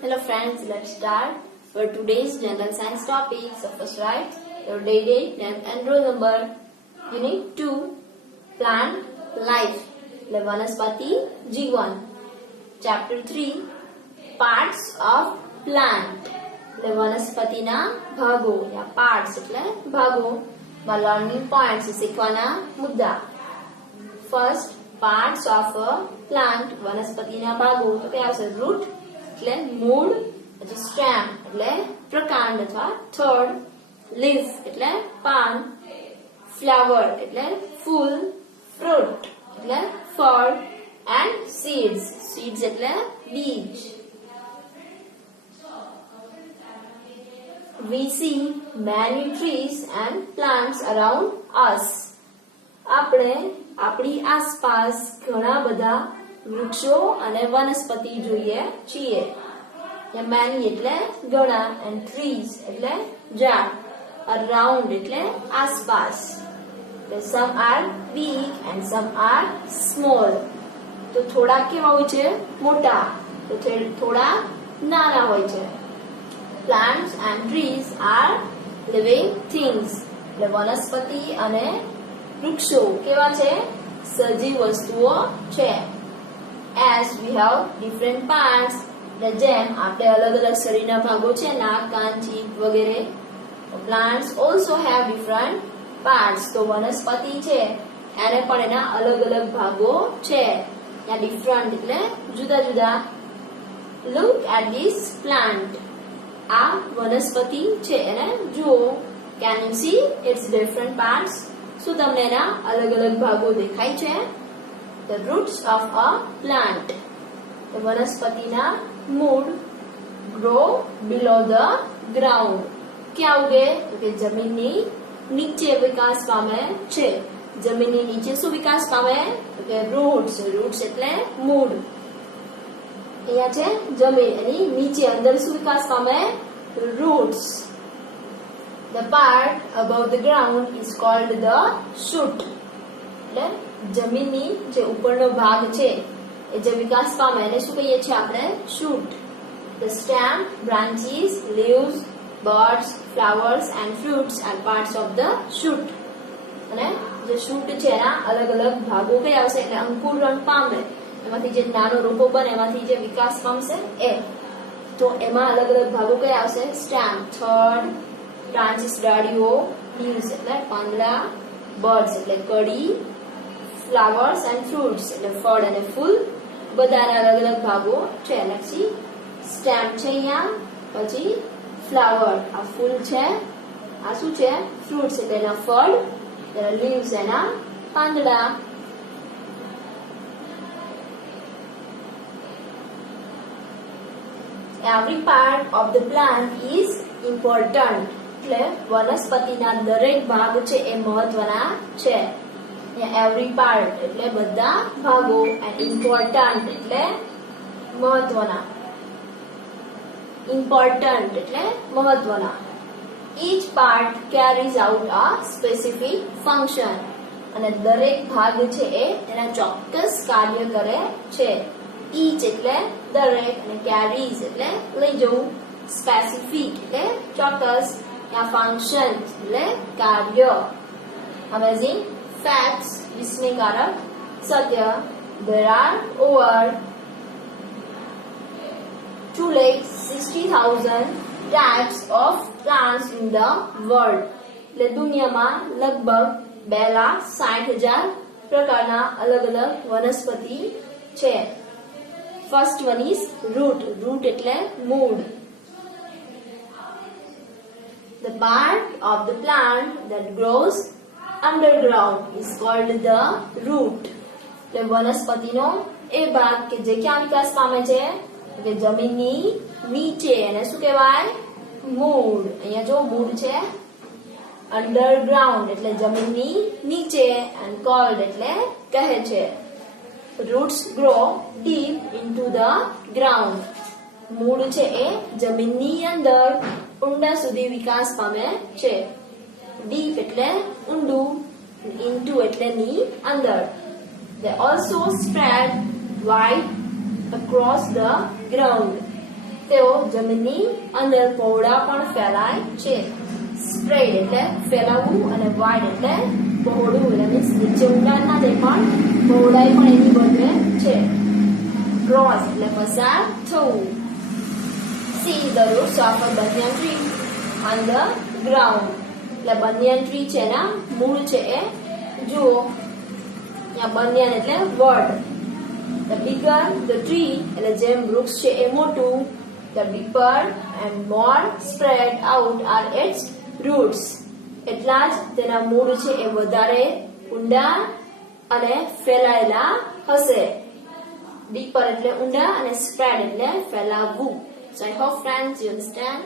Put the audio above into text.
Hello friends, let's start. For today's general science topic, so first write your day date, name and roll number. Unit 2, Plant Life, એટલે વનસ્પતિ જીવન. Chapter 3, Parts of Plant, એટલે વનસ્પતિના ભાગો યા parts એટલે ભાગો. માં learning points શીખવાના મુદ્દા. First, parts of a plant, વનસ્પતિના ભાગો તો કે આવશે root એટલે મૂળ, પછી સ્ટેમ એટલે પ્રકાંડ અથવા થડ, લીફ એટલે પાન, ફ્લાવર એટલે ફૂલ, ફ્રૂટ એટલે ફળ, એન્ડ સીડ્સ એટલે બીજ. We see many trees and plants around us. આપણે આપણી આસપાસ ઘણા બધા વૃક્ષો અને વનસ્પતિ જોઈએ છીએ. many એટલે ઘણા and trees એટલે ઝાડ, around એટલે આસપાસ. some are big and some are small. તો થોડા કેવા હોય છે? મોટા. તો થોડા નાના હોય છે. Plants and trees are living things. એટલે વનસ્પતિ અને વૃક્ષો કેવા છે? સજીવ વસ્તુઓ છે. As we have different parts, જેમ આપણે અલગ અલગ શરીરના ભાગો છે, નાક, કાન, જીભ વગેરે. Plants also have different parts. તો વનસ્પતિ છે એને પણ એના અલગ અલગ ભાગો છે. ત્યાં different એટલે જુદા જુદા. Look at this plant. આ વનસ્પતિ છે એને જુઓ. Can you see its different parts? શું તમને એના અલગ અલગ ભાગો દેખાય છે? The roots of a plant, the વનસ્પતિના મૂળ, grow below the ground. ક્યાં ઉગે? તો કે જમીનની નીચે વિકાસ પામે છે. જમીનની નીચે શું વિકાસ પામે? તો કે roots એટલે મૂળ. અહીંયા છે જમીન, એની નીચે અંદર શું વિકાસ પામે? roots. The part above the ground is called the shoot. એટલે જમીનની જે ઉપરનો ભાગ છે એ જે વિકાસ પામે એને શું કહીએ છીએ આપણે? shoot. The stem, branches, leaves, buds, flowers and fruits are parts of the shoot. અને જે shoot છે એના અલગ અલગ ભાગો કયા આવશે? એટલે અંકુરણ પામે, એમાંથી જે નાનો રોપો બને એમાંથી જે વિકાસ પામશે એ. તો એમાં અલગ અલગ ભાગો કયા આવશે? સ્ટેમ, થડ, બ્રાન્ચીસ ડાળીઓ, લીવ્સ એટલે પાંદડા, બર્ડ્સ એટલે કડી, ફ્લાવર્સ એન્ડ ફ્રૂટ્સ એટલે ફળ અને ફૂલ. બધાના અલગ અલગ ભાગો છે. પછી સ્ટેમ છે અહીંયા, પછી ફ્લાવર આ ફૂલ છે, આ શું છે? ફ્રૂટ્સ એટલે એના ફળ, લીવ્સ એના પાંદડા. Every part of the plant is important. એટલે વનસ્પતિના દરેક ભાગ છે એ મહત્વના છે. every part એટલે બધા ભાગો, and important એટલે મહત્વના. important એટલે મહત્વના. each part carries out a specific function. અને દરેક ભાગ છે એ એના ચોક્કસ કાર્ય કરે છે. each એટલે દરેક અને carries એટલે લઈ જવું, specific એટલે ચોક્કસ, function એટલે કાર્ય. Amazing facts, વિસ્મયકારક Satya. There are over 260,000 types of plants in the world. એટલે દુનિયામાં લગભગ 2,60,000 પ્રકારના અલગ અલગ વનસ્પતિ છે. First one is root. root એટલે મૂળ. The part of the plant that grows underground is called the root. એટલે વનસ્પતિનો એ ભાગ કે જે ક્યાં વિકાસ પામે છે? કે જમીનની નીચે, એને શું કહેવાય? મૂળ. અહીંયા જો મૂળ છે, underground એટલે જમીનની નીચે, and called એટલે કહે છે. Roots grow deep into the ground. મૂળ છે એ જમીનની અંદર ઊંડા સુધી વિકાસ પામે છે. deep એટલે ઊંડું, into એટલે ની અંદર. They also spread wide across the ground. તેઓ જમીનની અંદર પહોળા પણ ફેલાય છે. સ્પ્રેડ એટલે ફેલાવવું અને વાઇડ એટલે પહોળું એટલે મીન્સ નીચે ઊંડા ના તે પણ પહોળાઈ પણ એની વધે છે. ક્રોસ એટલે પસાર થવું. See the roots of a banyan tree on the ground. એટલે banyan tree છે એના મૂળ છે એ જુઓ. અહીંયા banyan એટલે વડ. The bigger the tree એટલે જેમ વૃક્ષ છે એ મોટું, the deeper and more spread out are its roots. એટલા જ તેના મૂળ છે એ વધારે ઊંડા અને ફેલાયેલા હશે. Deeper એટલે ઊંડા અને spread એટલે ફેલાવવું. So I hope friends you understand.